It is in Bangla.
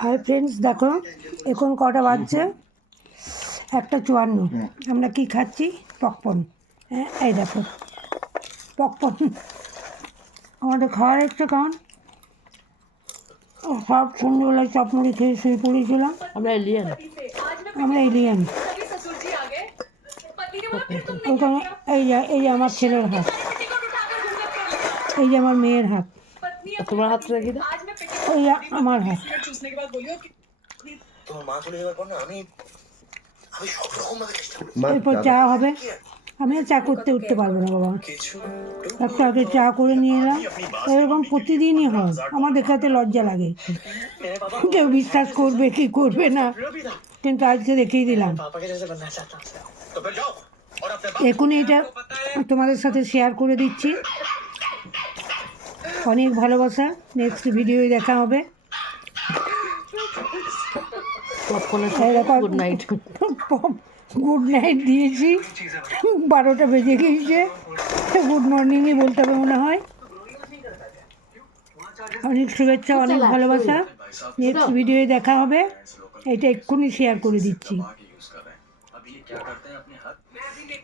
হাই ফ্রেন্ডস, দেখো এখন কটা বাজছে, 1:54। আমরা কি খাচ্ছি? পপকর্ন। হ্যাঁ, এই দেখো পপকর্ন আমাদের খাওয়ার একটা কারণ। সব সন্ধ্যেবেলায় চপমুড়ি খেয়ে শুয়ে পড়েছিলাম। আমরা এলিয়েন। ওইখানে এই যে আমার ছেলের হাত, এই যে আমার মেয়ের হাত, তোমার হাতটা দেখি না। ওই যে আমার হাত। এরপর চা হবে। আমি আর চা করতে উঠতে পারবো না বাবা, একটা আগে চা করে নিয়ে এলাম। এরকম প্রতিদিনই হয়, আমার দেখাতে লজ্জা লাগে। কেউ বিশ্বাস করবে কি করবে না, কিন্তু আজকে দেখিয়ে দিলাম। এখনই এটা তোমাদের সাথে শেয়ার করে দিচ্ছি। অনেক ভালোবাসা, নেক্সট ভিডিওয় দেখা হবে। Good night. গুড নাইট দিয়েছি, 12টা বেজে গিয়েছে। গুড মর্নিংই বলতে হবে মনে হয়। অনেক শুভেচ্ছা, অনেক ভালোবাসা, নেক্সট ভিডিওয়ে দেখা হবে। এটা এক্ষুনি শেয়ার করে দিচ্ছি।